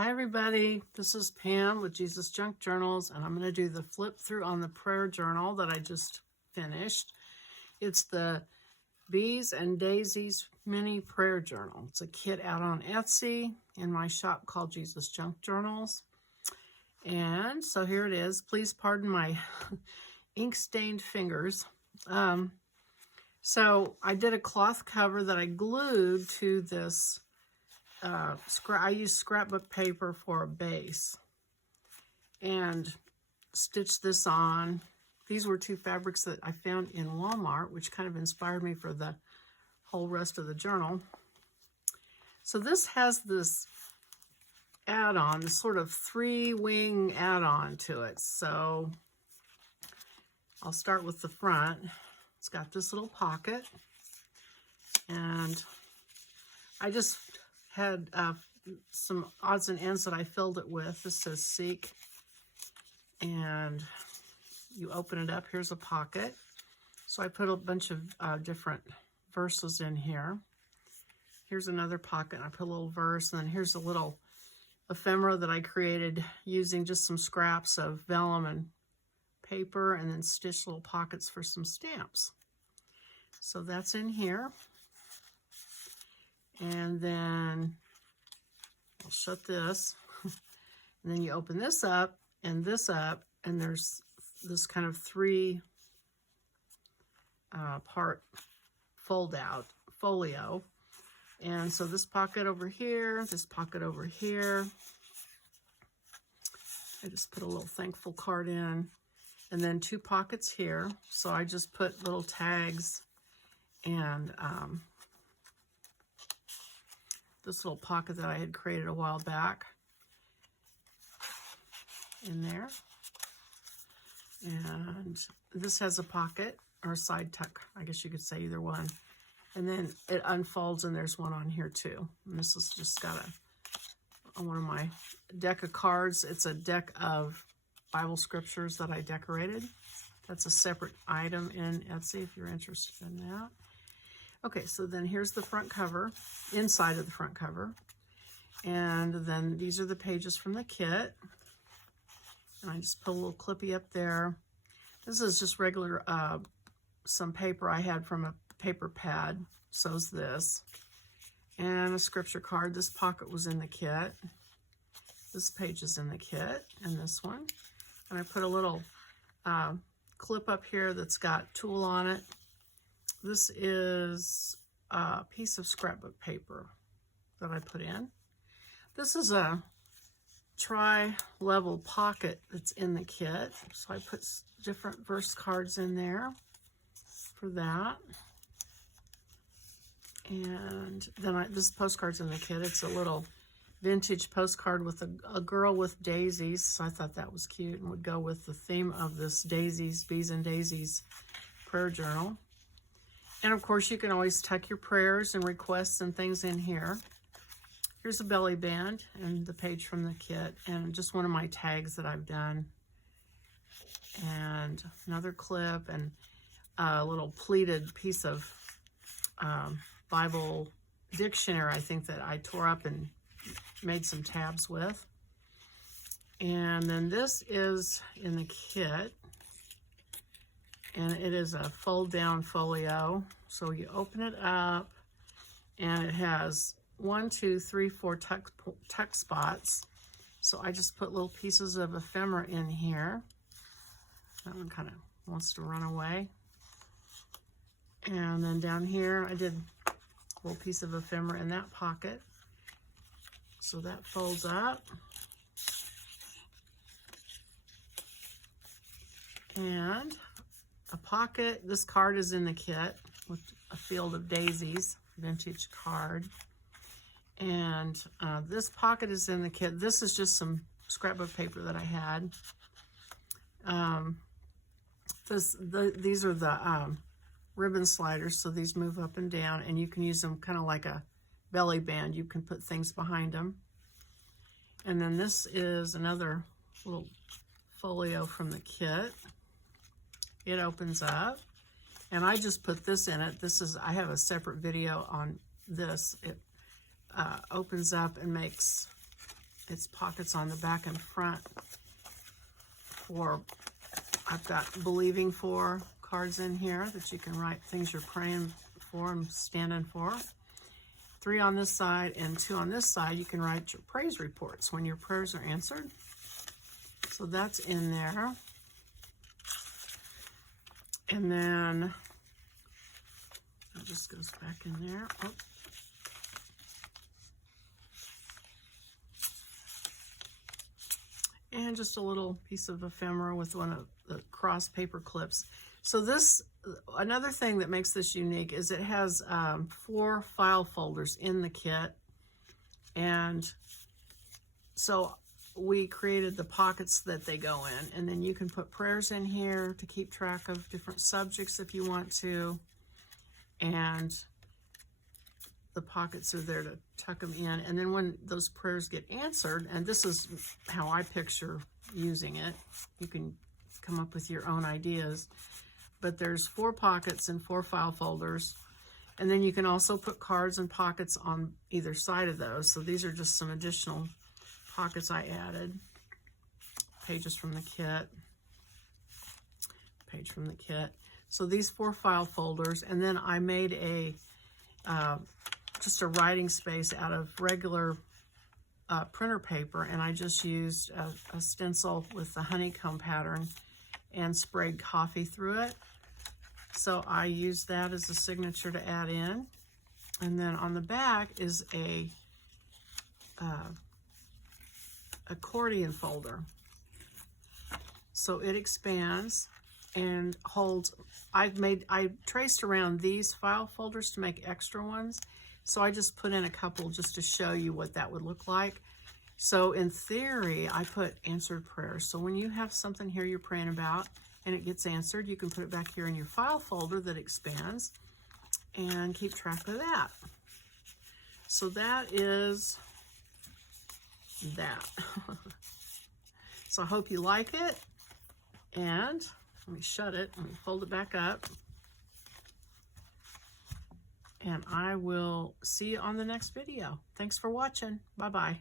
Hi everybody, this is Pam with Jesus Junk Journals, and I'm going to do the flip through on the prayer journal that I just finished. It's the Bees and Daisies mini prayer journal. It's a kit out on Etsy in my shop called Jesus Junk Journals. And so here it is. Please pardon my ink-stained fingers. So I did a cloth cover that I glued to this I used scrapbook paper for a base and stitched this on. These were two fabrics that I found in Walmart, which kind of inspired me for the whole rest of the journal. So this has this add-on, this sort of three-wing add-on to it. So I'll start with the front. It's got this little pocket, and I just had some odds and ends that I filled it with. This says Seek, and you open it up. Here's a pocket. So I put a bunch of different verses in here. Here's another pocket, and I put a little verse, and then here's a little ephemera that I created using just some scraps of vellum and paper, and then stitched little pockets for some stamps. So that's in here. And then I'll shut this. And then you open this up, and there's this kind of three part fold out folio. And so this pocket over here, this pocket over here. I just put a little thankful card in. And then two pockets here. So I just put little tags and this little pocket that I had created a while back in there. And this has a pocket or a side tuck, I guess you could say either one. And then it unfolds, and there's one on here too. And this has just got one of my deck of cards. It's a deck of Bible scriptures that I decorated. That's a separate item in Etsy if you're interested in that. Okay, so then here's the front cover, inside of the front cover. And then these are the pages from the kit. And I just put a little clippy up there. This is just regular, some paper I had from a paper pad. So's this. And a scripture card. This pocket was in the kit. This page is in the kit, and this one. And I put a little clip up here that's got tulle on it. This is a piece of scrapbook paper that I put in. This is a tri-level pocket that's in the kit. So I put different verse cards in there for that. And then this postcard's in the kit. It's a little vintage postcard with a girl with daisies. So I thought that was cute and would go with the theme of this Daisies, Bees and Daisies prayer journal. And of course, you can always tuck your prayers and requests and things in here. Here's a belly band and the page from the kit, and just one of my tags that I've done. And another clip, and a little pleated piece of Bible dictionary, I think, that I tore up and made some tabs with. And then this is in the kit. And it is a fold down folio. So you open it up, and it has 1, 2, 3, 4 tuck spots. So I just put little pieces of ephemera in here. That one kind of wants to run away. And then down here, I did a little piece of ephemera in that pocket. So that folds up. And a pocket. This card is in the kit with a field of daisies, vintage card. And this pocket is in the kit. This is just some scrapbook paper that I had. These are the ribbon sliders, so these move up and down, and you can use them kind of like a belly band. You can put things behind them. And then this is another little folio from the kit. It opens up, and I just put this in it. I have a separate video on this. It opens up and makes It's pockets on the back and front for, I've got believing for cards in here that you can write things you're praying for and standing for. 3 on this side and 2 on this side, you can write your praise reports when your prayers are answered. So that's in there. And then it just goes back in there. Oh. And just a little piece of ephemera with one of the cross paper clips. So this, another thing that makes this unique is it has 4 file folders in the kit. And so we created the pockets that they go in. And then you can put prayers in here to keep track of different subjects if you want to. And the pockets are there to tuck them in. And then when those prayers get answered, and this is how I picture using it, you can come up with your own ideas. But there's 4 pockets and 4 file folders. And then you can also put cards and pockets on either side of those. So these are just some additional pockets I added. Pages from the kit. Page from the kit. So these 4 file folders, and then I made a just a writing space out of regular printer paper, and I just used a stencil with the honeycomb pattern and sprayed coffee through it. So I used that as a signature to add in. And then on the back is a accordion folder. So it expands and holds. I traced around these file folders to make extra ones. So I just put in a couple just to show you what that would look like. So in theory, I put answered prayers. So when you have something here you're praying about and it gets answered, you can put it back here in your file folder that expands and keep track of that. So that is that. So I hope you like it. And let me shut it. Let me fold it back up. And I will see you on the next video. Thanks for watching. Bye-bye.